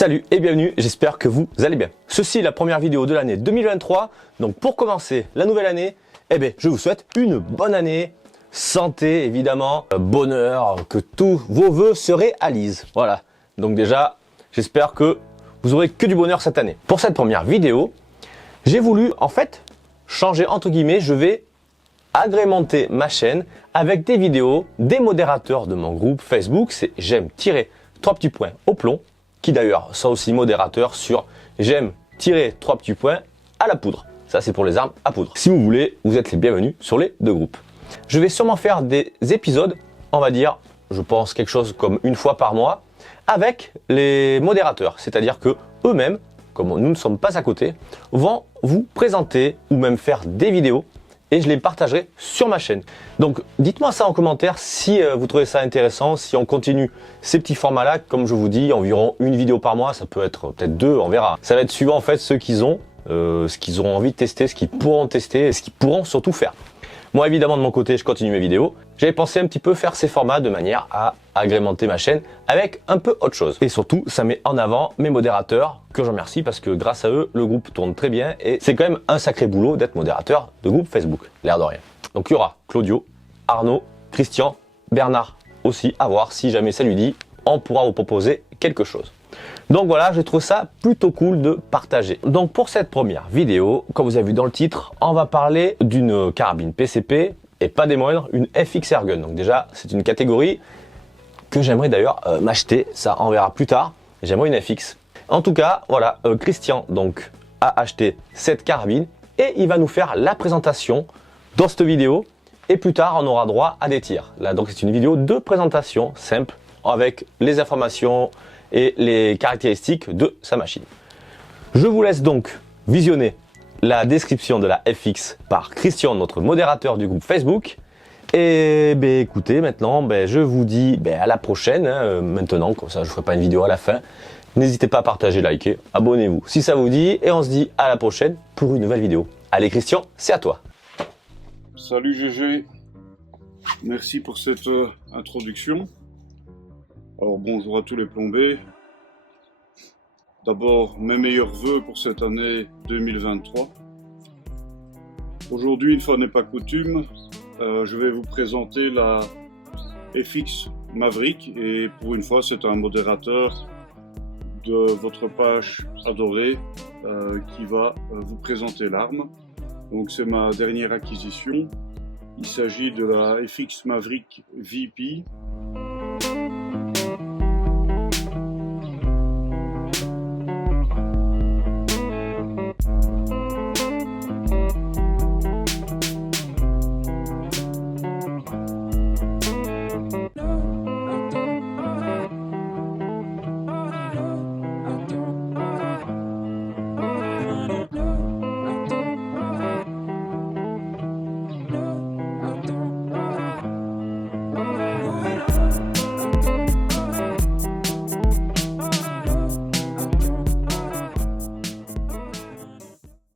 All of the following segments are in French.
Salut et bienvenue, j'espère que vous allez bien. Ceci est la première vidéo de l'année 2023. Donc pour commencer la nouvelle année, je vous souhaite une bonne année. Santé évidemment, bonheur, que tous vos vœux se réalisent. Voilà, donc déjà, j'espère que vous aurez que du bonheur cette année. Pour cette première vidéo, j'ai voulu en fait changer entre guillemets, je vais agrémenter ma chaîne avec des vidéos des modérateurs de mon groupe Facebook. C'est j'aime-3 petits points au plomb, qui d'ailleurs sont aussi modérateurs sur j'aime-3 petits points à la poudre. Ça c'est pour les armes à poudre. Si vous voulez, vous êtes les bienvenus sur les deux groupes. Je vais sûrement faire des épisodes, on va dire, je pense quelque chose comme une fois par mois, avec les modérateurs. C'est-à-dire que eux-mêmes, comme nous ne sommes pas à côté, vont vous présenter ou même faire des vidéos et je les partagerai sur ma chaîne. Donc dites-moi ça en commentaire si vous trouvez ça intéressant, si on continue ces petits formats-là, comme je vous dis, environ une vidéo par mois, ça peut être peut-être deux, on verra. Ça va être suivant en fait ce qu'ils ont envie de tester, ce qu'ils pourront tester et ce qu'ils pourront surtout faire. Moi évidemment de mon côté, je continue mes vidéos. J'avais pensé un petit peu faire ces formats de manière à agrémenter ma chaîne avec un peu autre chose. Et surtout, ça met en avant mes modérateurs, que je remercie parce que grâce à eux, le groupe tourne très bien et c'est quand même un sacré boulot d'être modérateur de groupe Facebook, l'air de rien. Donc il y aura Claudio, Arnaud, Christian, Bernard aussi, à voir si jamais ça lui dit, on pourra vous proposer quelque chose. Donc voilà, je trouve ça plutôt cool de partager. Donc pour cette première vidéo, comme vous avez vu dans le titre, on va parler d'une carabine PCP et pas des moindres, une FX Airgun. Donc déjà, c'est une catégorie que j'aimerais d'ailleurs m'acheter, ça on verra plus tard. J'aimerais une FX. En tout cas, voilà, Christian donc a acheté cette carabine et il va nous faire la présentation dans cette vidéo et plus tard on aura droit à des tirs. Là donc c'est une vidéo de présentation simple avec les informations et les caractéristiques de sa machine. Je vous laisse donc visionner la description de la FX par Christian, notre modérateur du groupe Facebook. Et écoutez, maintenant, je vous dis à la prochaine. Maintenant, comme ça, je ne ferai pas une vidéo à la fin. N'hésitez pas à partager, liker, abonnez-vous si ça vous dit. Et on se dit à la prochaine pour une nouvelle vidéo. Allez Christian, c'est à toi. Salut GG, merci pour cette introduction. Alors bonjour à tous les plombés. D'abord, mes meilleurs vœux pour cette année 2023. Aujourd'hui, une fois n'est pas coutume, je vais vous présenter la FX Maverick et pour une fois, c'est un modérateur de votre page adorée qui va vous présenter l'arme. Donc c'est ma dernière acquisition. Il s'agit de la FX Maverick VP.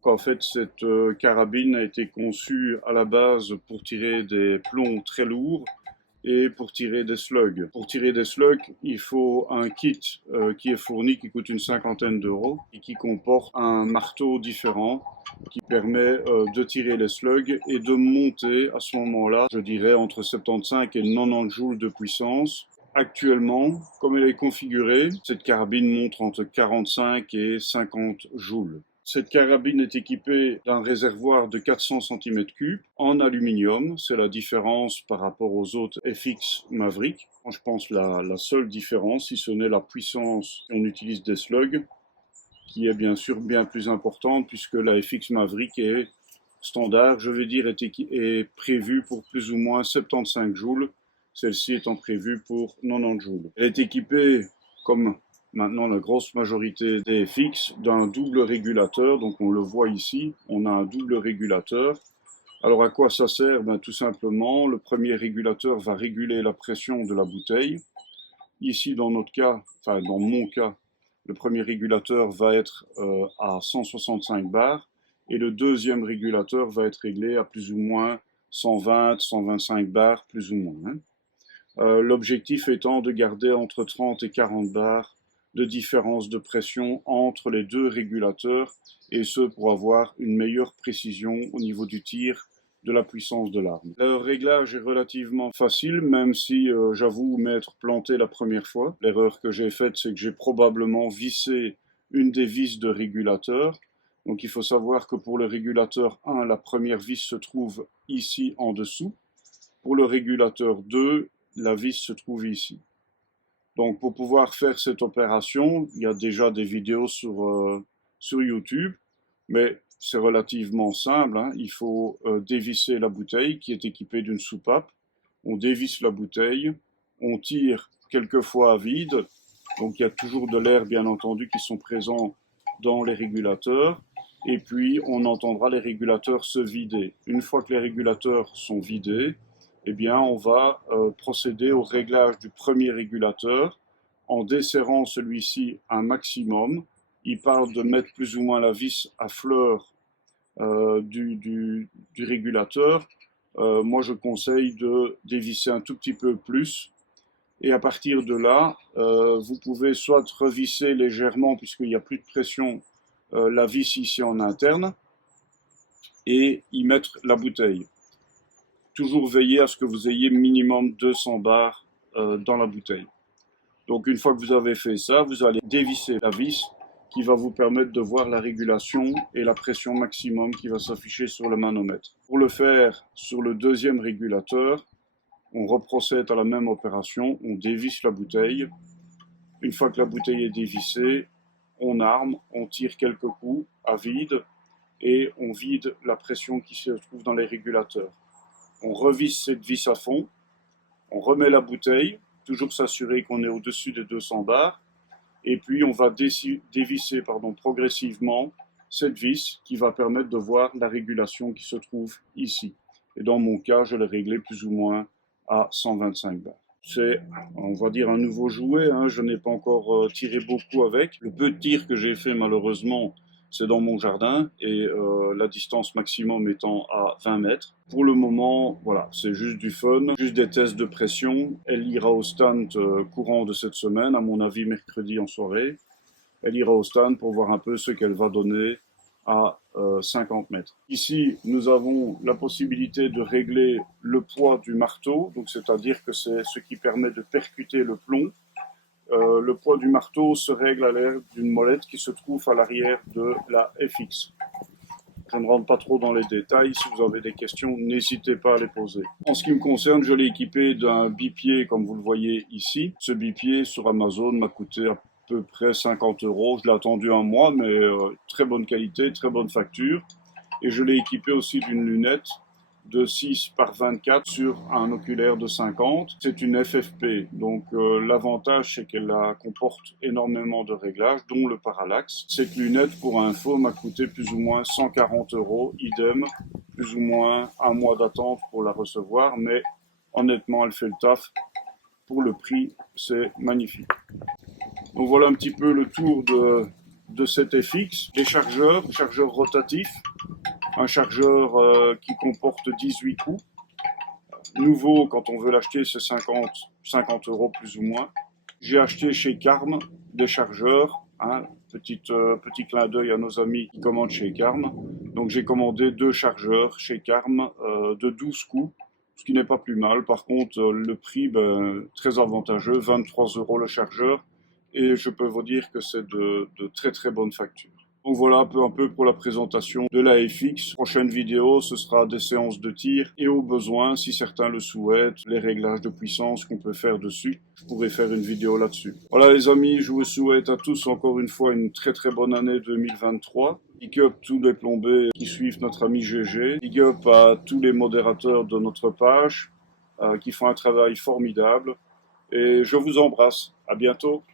En fait, cette carabine a été conçue à la base pour tirer des plombs très lourds et pour tirer des slugs. Pour tirer des slugs, il faut un kit qui est fourni, qui coûte une cinquantaine d'euros et qui comporte un marteau différent qui permet de tirer les slugs et de monter à ce moment-là, je dirais, entre 75 et 90 joules de puissance. Actuellement, comme elle est configurée, cette carabine monte entre 45 et 50 joules. Cette carabine est équipée d'un réservoir de 400 cm3 en aluminium. C'est la différence par rapport aux autres FX Maverick. Je pense la seule différence, si ce n'est la puissance, on utilise des slugs, qui est bien sûr bien plus importante puisque la FX Maverick est standard, je vais dire, est prévue pour plus ou moins 75 joules. Celle-ci étant prévue pour 90 joules. Elle est équipée, comme maintenant la grosse majorité des FX, d'un double régulateur. Donc on le voit ici, on a un double régulateur. Alors à quoi ça sert? Tout simplement, le premier régulateur va réguler la pression de la bouteille. Ici dans notre cas, enfin dans mon cas, le premier régulateur va être à 165 bars et le deuxième régulateur va être réglé à plus ou moins 120, 125 bars plus ou moins. L'objectif étant de garder entre 30 et 40 bars de différence de pression entre les deux régulateurs, et ce pour avoir une meilleure précision au niveau du tir de la puissance de l'arme. Le réglage est relativement facile, même si j'avoue m'être planté la première fois. L'erreur que j'ai faite, c'est que j'ai probablement vissé une des vis de régulateur. Donc il faut savoir que pour le régulateur 1, la première vis se trouve ici en dessous. Pour le régulateur 2, la vis se trouve ici. Donc pour pouvoir faire cette opération, il y a déjà des vidéos sur YouTube, mais c'est relativement simple, hein. Il faut dévisser la bouteille qui est équipée d'une soupape. On dévisse la bouteille, on tire quelquefois à vide, donc il y a toujours de l'air bien entendu qui sont présents dans les régulateurs, et puis on entendra les régulateurs se vider. Une fois que les régulateurs sont vidés, eh bien on va procéder au réglage du premier régulateur en desserrant celui-ci un maximum. Il parle de mettre plus ou moins la vis à fleur du régulateur. Moi je conseille de dévisser un tout petit peu plus, et à partir de là vous pouvez soit revisser légèrement puisqu'il n'y a plus de pression la vis ici en interne et y mettre la bouteille. Toujours veiller à ce que vous ayez minimum 200 bars dans la bouteille. Donc une fois que vous avez fait ça, vous allez dévisser la vis qui va vous permettre de voir la régulation et la pression maximum qui va s'afficher sur le manomètre. Pour le faire sur le deuxième régulateur, on reprocède à la même opération, on dévisse la bouteille. Une fois que la bouteille est dévissée, on arme, on tire quelques coups à vide et on vide la pression qui se trouve dans les régulateurs. On revisse cette vis à fond, on remet la bouteille, toujours s'assurer qu'on est au-dessus des 200 bars, et puis on va dévisser progressivement cette vis qui va permettre de voir la régulation qui se trouve ici. Et dans mon cas, je l'ai réglé plus ou moins à 125 bars. C'est, on va dire, un nouveau jouet, hein. Je n'ai pas encore tiré beaucoup avec. Le peu de tir que j'ai fait, malheureusement, c'est dans mon jardin, et la distance maximum étant à 20 mètres. Pour le moment, voilà, c'est juste du fun, juste des tests de pression. Elle ira au stand courant de cette semaine, à mon avis mercredi en soirée. Elle ira au stand pour voir un peu ce qu'elle va donner à 50 mètres. Ici, nous avons la possibilité de régler le poids du marteau, donc c'est-à-dire que c'est ce qui permet de percuter le plomb. Le poids du marteau se règle à l'aide d'une molette qui se trouve à l'arrière de la FX. Je ne rentre pas trop dans les détails. Si vous avez des questions, n'hésitez pas à les poser. En ce qui me concerne, je l'ai équipé d'un bipied, comme vous le voyez ici. Ce bipied sur Amazon m'a coûté à peu près 50 €. Je l'ai attendu un mois, mais très bonne qualité, très bonne facture. Et je l'ai équipé aussi d'une lunette de 6 par 24 sur un oculaire de 50. C'est une FFP, donc l'avantage c'est qu'elle comporte énormément de réglages, dont le parallaxe. Cette lunette, pour info, m'a coûté plus ou moins 140 €, idem, plus ou moins un mois d'attente pour la recevoir, mais honnêtement elle fait le taf. Pour le prix, c'est magnifique. Donc voilà un petit peu le tour de cette FX. Les chargeurs rotatifs, un chargeur qui comporte 18 coups. Nouveau, quand on veut l'acheter, c'est 50 € plus ou moins. J'ai acheté chez Carm des chargeurs, hein, petit clin d'œil à nos amis qui commandent chez Carm. Donc j'ai commandé 2 chargeurs chez Carm de 12 coups, ce qui n'est pas plus mal. Par contre, le prix, très avantageux, 23 € le chargeur. Et je peux vous dire que c'est de très très bonne facture. Donc voilà un peu pour la présentation de la FX. Prochaine vidéo, ce sera des séances de tir et au besoin, si certains le souhaitent, les réglages de puissance qu'on peut faire dessus. Je pourrais faire une vidéo là-dessus. Voilà les amis, je vous souhaite à tous encore une fois une très très bonne année 2023. Big up tous les plombés qui suivent notre ami GG. Big up à tous les modérateurs de notre page qui font un travail formidable. Et je vous embrasse. À bientôt.